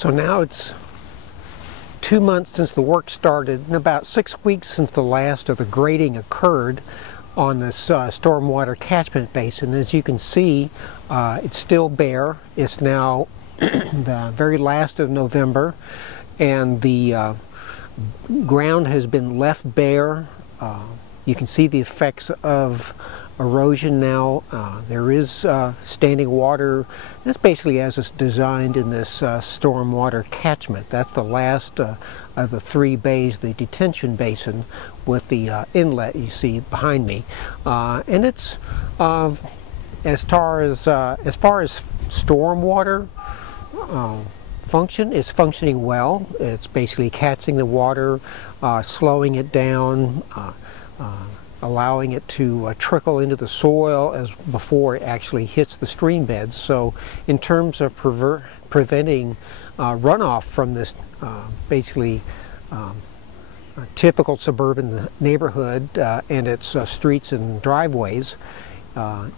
So now it's 2 months since the work started and about 6 weeks since the last of the grading occurred on this stormwater catchment basin. As you can see, it's still bare. It's now the very last of November, and the ground has been left bare. You can see the effects of erosion now. There is standing water. That's basically as it's designed in this stormwater catchment. That's the last of the 3 bays, the detention basin with the inlet you see behind me. And it's as far as stormwater function, it's functioning well. It's basically catching the water, slowing it down, allowing it to trickle into the soil as before it actually hits the stream beds. So in terms of preventing runoff from this basically typical suburban neighborhood and its streets and driveways,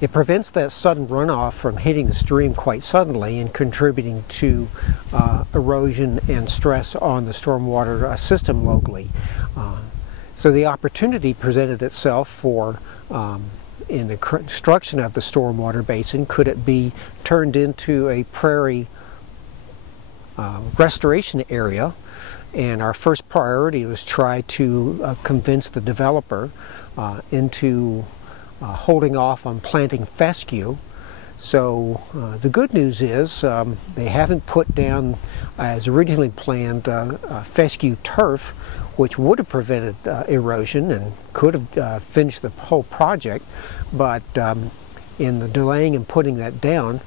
it prevents that sudden runoff from hitting the stream quite suddenly and contributing to erosion and stress on the stormwater system locally. So the opportunity presented itself for, in the construction of the stormwater basin, could it be turned into a prairie restoration area? And our first priority was try to convince the developer into holding off on planting fescue. So the good news is they haven't put down, as originally planned, fescue turf, which would have prevented erosion and could have finished the whole project. But in the delaying and putting that down,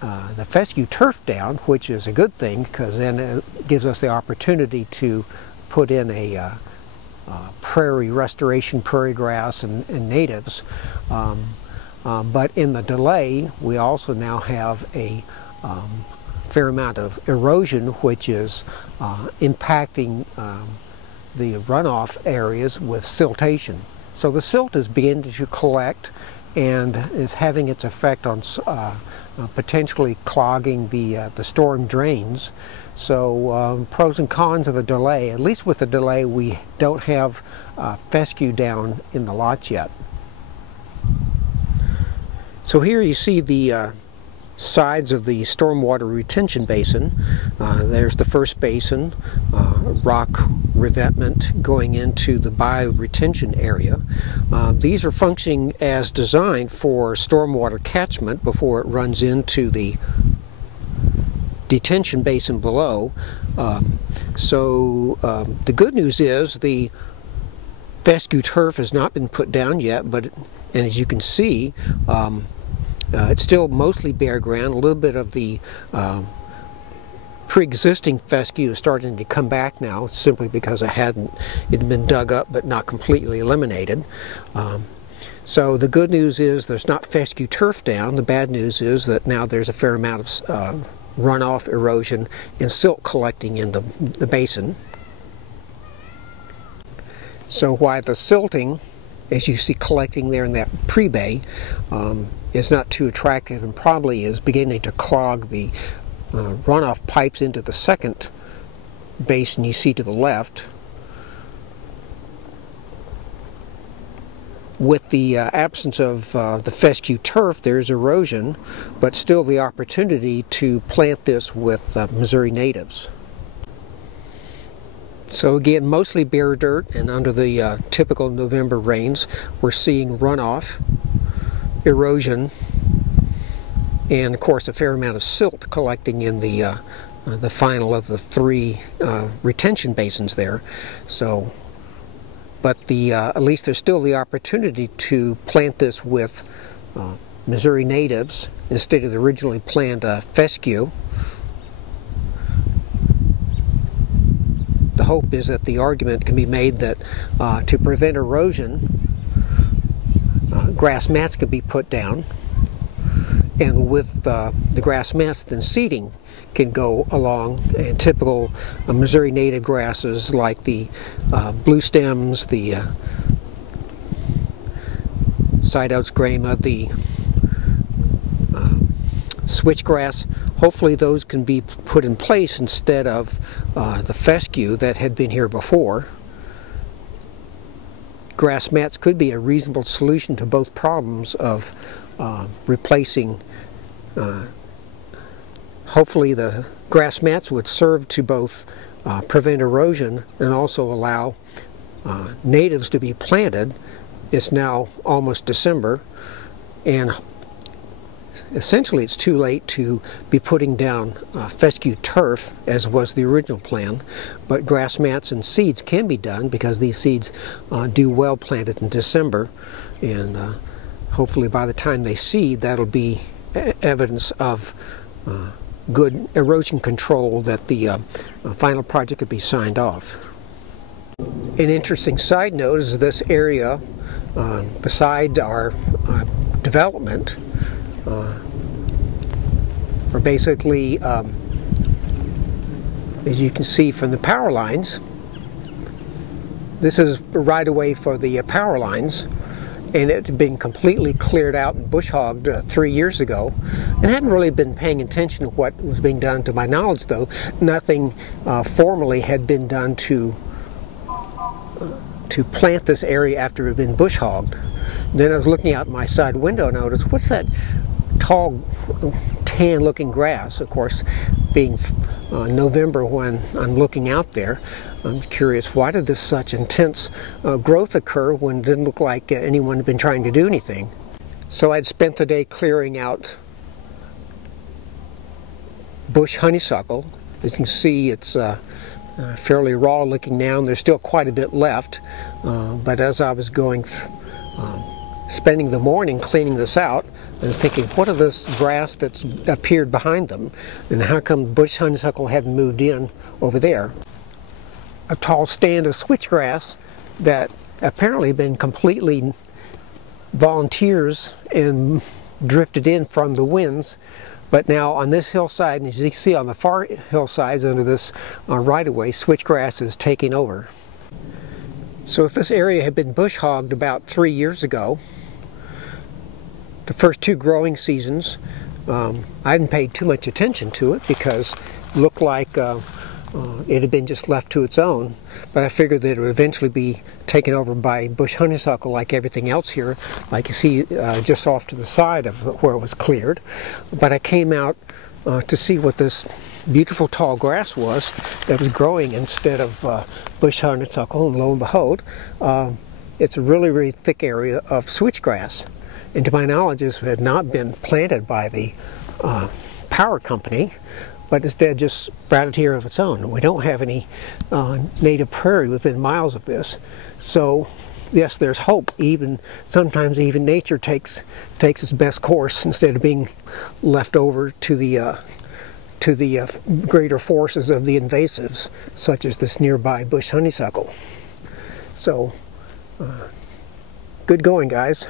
the fescue turf down, which is a good thing because then it gives us the opportunity to put in a prairie restoration, prairie grass and natives. But in the delay, we also now have a fair amount of erosion, which is impacting the runoff areas with siltation. So the silt is beginning to collect and is having its effect on potentially clogging the storm drains. So pros and cons of the delay. At least with the delay, we don't have fescue down in the lots yet. So here you see the sides of the stormwater retention basin. There's the first basin, rock revetment going into the bio-retention area. These are functioning as designed for stormwater catchment before it runs into the detention basin below. The good news is the fescue turf has not been put down yet, and as you can see, it's still mostly bare ground. A little bit of the pre-existing fescue is starting to come back now, simply because it had been dug up but not completely eliminated. So the good news is there's not fescue turf down. The bad news is that now there's a fair amount of runoff, erosion, and silt collecting in the basin. So while the silting, as you see collecting there in that pre-bay, is not too attractive and probably is beginning to clog the runoff pipes into the second basin you see to the left. With the absence of the fescue turf, there's erosion, but still the opportunity to plant this with Missouri natives. So again, mostly bare dirt, and under the typical November rains, we're seeing runoff, erosion, and of course a fair amount of silt collecting in the final of the 3 retention basins there. So, but at least there's still the opportunity to plant this with Missouri natives instead of the originally planned fescue. The hope is that the argument can be made that to prevent erosion, grass mats can be put down, and with the grass mats, then seeding can go along, and typical Missouri native grasses like the blue stems, the side oats grama, the switchgrass. Hopefully those can be put in place instead of the fescue that had been here before. Grass mats could be a reasonable solution to both problems of replacing. Hopefully the grass mats would serve to both prevent erosion and also allow natives to be planted. It's now almost December, and essentially it's too late to be putting down fescue turf as was the original plan, but grass mats and seeds can be done because these seeds do well planted in December, and hopefully by the time they seed that'll be evidence of good erosion control that the final project could be signed off. An interesting side note is this area beside our development are basically, as you can see from the power lines, this is right away for the power lines, and it had been completely cleared out and bush hogged 3 years ago, and hadn't really been paying attention to what was being done. To my knowledge, though, nothing formally had been done to plant this area after it had been bush hogged. Then I was looking out my side window and I noticed, what's that tall tan looking grass? Of course, being November when I'm looking out there, I'm curious, why did this such intense growth occur when it didn't look like anyone had been trying to do anything? So I'd spent the day clearing out bush honeysuckle. As you can see, it's fairly raw looking now, and there's still quite a bit left. But as I was going through, spending the morning cleaning this out, I was thinking, what are this grass that's appeared behind them, and how come bush honeysuckle hadn't moved in over there? A tall stand of switchgrass that apparently had been completely volunteers and drifted in from the winds. But now on this hillside, and as you can see on the far hillsides under this right-of-way, switchgrass is taking over. So if this area had been bush hogged about 3 years ago, the first 2 growing seasons, I hadn't paid too much attention to it because it looked like it had been just left to its own. But I figured that it would eventually be taken over by bush honeysuckle like everything else here, like you see just off to the side of where it was cleared. But I came out to see what this beautiful tall grass was that was growing instead of bush honeysuckle, and lo and behold, it's a really, really thick area of switchgrass. And to my knowledge, this had not been planted by the power company, but instead just sprouted here of its own. We don't have any native prairie within miles of this, so yes, there's hope. Sometimes even nature takes its best course instead of being left over to the greater forces of the invasives, such as this nearby bush honeysuckle. So, good going, guys.